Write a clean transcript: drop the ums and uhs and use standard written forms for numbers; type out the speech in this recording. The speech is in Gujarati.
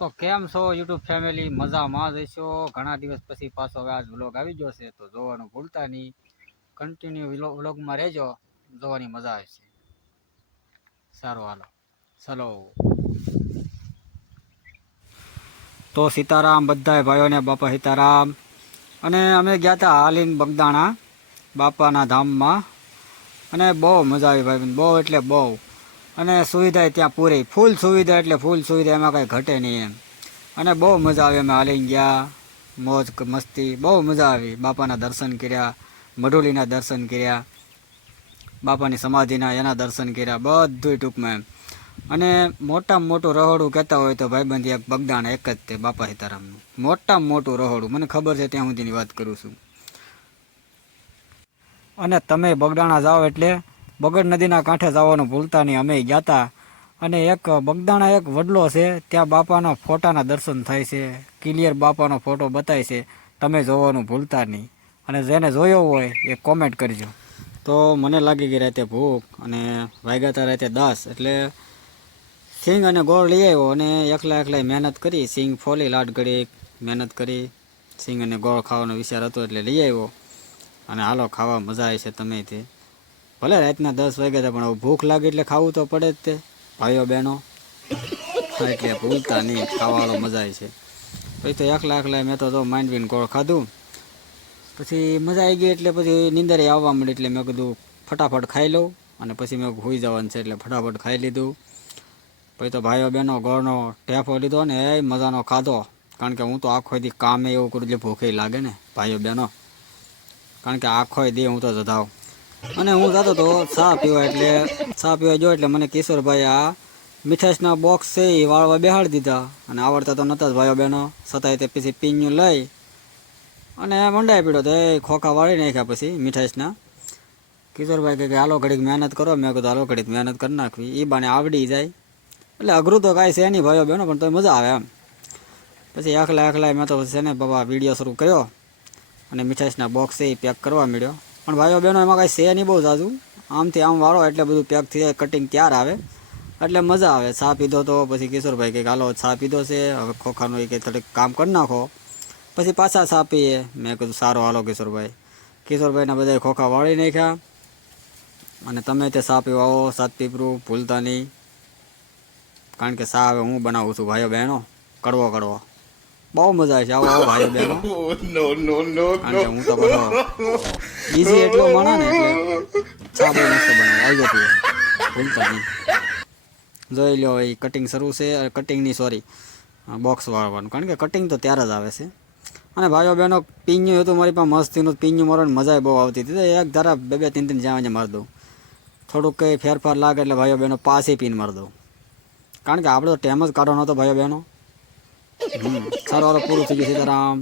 તો કેમ છો યુટ્યુબ ફેમિલી? મજામાં જ હશો. ઘણા દિવસ પછી પાછો હવે આજ વ્લોગ આવી ગયો છે, તો જોવાનું ભૂલતા નહીં. કન્ટિન્યુ વ્લોગમાં રહેજો, જોવાની મજા આવશે. સારું, હાલો ચલો. તો સીતારામ બધાય ભાઈઓને, બાપા સીતારામ. અને અમે ગયા હતા હાલીન બગદાણા બાપાના ધામમાં, અને બહુ મજા આવી ભાઈ, બહુ એટલે બહુ. અને સુવિધા ત્યાં પૂરી, ફૂલ સુવિધા, એટલે ફૂલ સુવિધા, એમાં કાંઈ ઘટે નહીં એમ. અને બહુ મજા આવી. અમે હાલીને ગયા, મોજ મસ્તી, બહુ મજા આવી. બાપાના દર્શન કર્યા, મઢુલીના દર્શન કર્યા, બાપાની સમાધિના એના દર્શન કર્યા, બધું ટૂંકમાં એમ. અને મોટામાં મોટું રહોડું કહેતા હોય તો ભાઈબંધી એક બગદાણા એક જ તે બાપા સીતારામનું મોટામાં મોટું રહોડું, મને ખબર છે ત્યાં સુધીની વાત કરું છું. અને તમે બગદાણા જાઓ એટલે બગડ નદીના કાંઠે જવાનું ભૂલતા નહીં. અમે ગયા હતા, અને એક બગદાણા એક વડલો છે, ત્યાં બાપાના ફોટાના દર્શન થાય છે, ક્લિયર બાપાનો ફોટો બતાય છે. તમે જોવાનું ભૂલતા નહીં, અને જેને જોયો હોય એ કોમેન્ટ કરજો. તો મને લાગી ગઈ રાતે ભૂખ, અને વાગ્યા હતા રાતે 10, એટલે સિંગ અને ગોળ લઈ આવ્યો, અને એકલા મહેનત કરી, સિંગ ફોલી લાડ ઘડી મહેનત કરી, સિંગ અને ગોળ ખાવાનો વિચાર હતો એટલે લઈ આવ્યો. અને હાલો ખાવા મજા આવે છે. તમે તે ભલે રાતના 10 વાગ્યા હતા, પણ હવે ભૂખ લાગે એટલે ખાવું તો પડે જ તે ભાઈઓ બહેનો, એટલે ભૂલતા નહીં, ખાવાનો મજા આવે છે. પછી તો એકલા મેં તો જો માંડવીને ગોળ ખાધું, પછી મજા આવી ગઈ, એટલે પછી નીંદરે આવવા મળી, એટલે મેં કીધું ફટાફટ ખાઈ લઉં, અને પછી મેં હોઈ જવાનું છે, એટલે ફટાફટ ખાઈ લીધું. પછી તો ભાઈઓ બહેનો ગોળનો ટેફો લીધો ને એ મજાનો ખાધો, કારણ કે હું તો આખો દી કામે એવું કરું એટલે ભૂખે લાગે ને ભાઈઓ બહેનો, કારણ કે આખો દી હું તો જધાવ. અને હું જતો તો ચા પીવા, એટલે ચા પીવા જો એટલે મને કિશોરભાઈ આ મીઠાઈના બોક્સ છે એ વાળવા બેહાડી દીધા, અને આવડતા તો નહોતા જ ભાઈઓ બહેનો, છતાંય તે પછી પીન્યું લઈ અને મંડાઈ પીડ્યો, તો એ ખોખા વાળી નાખ્યા. પછી મીઠાઈના કિશોરભાઈ કહે હાલો ઘડીક મહેનત કરો, મેં કીધું હાલો ઘડીક મહેનત કરી નાખવી, એ બાને આવડી જાય. એટલે અઘરું તો કાંઈ છે નહીં ભાઈઓ બહેનો, પણ તો મજા આવે એમ. પછી એકલા મેં તો છે ને બાબા વિડીયો શરૂ કર્યો, અને મીઠાઈના બોક્સ છે એ પેક કરવા મળ્યો. પણ ભાઈઓ બહેનો એમાં કાંઈ છે નહીં બહુ જાજુ, આમથી આમ વાળો એટલે બધું પેક થઈ જાય, કટિંગ ત્યાર આવે, એટલે મજા આવે. ચા પીધો તો પછી કિશોરભાઈ કંઈક હાલો ચા પીધો છે, હવે ખોખાનું એ કંઈ થોડીક કામ કરી નાખો, પછી પાછા ચા પીએ. મેં કીધું સારો હાલો કિશોરભાઈના બધા ખોખા વાળી નાખ્યા. અને તમે તે ચા પીવા આવો, સાત પીપરું ભૂલતા નહીં, કારણ કે ચા હવે હું બનાવું છું ભાઈઓ બહેનો, કડવો બહુ મજા આવે છે. આવો ભાઈઓ બહેનો, કારણ કે હું તો બધો બીજી એટલો માણા ને, એટલે ચા બહુ મસ્ત બનાવે, આવજો પીએ ભૂલતા નહીં. જોઈ લો એ કટિંગ શરૂ છે, કટિંગની સોરી બોક્સ વાળવાનું, કારણ કે કટિંગ તો ત્યારે જ આવે છે. અને ભાઈઓ બહેનો પીન્યું હતું મારી પાસે મસ્તીનું, પીન્યું મારવાની મજા બહુ આવતી હતી. એક ધારા બે ત્રણ જ્યાં મારી દઉં, થોડુંક કંઈ ફેરફાર લાગે એટલે ભાઈઓ બહેનો પાછી પીને મારી દઉં, કારણ કે આપણે તો ટાઈમ જ કાઢવાનો હતો ભાઈઓ બહેનો. સારું, પૂરું થઈ ગયું. સીતારામ.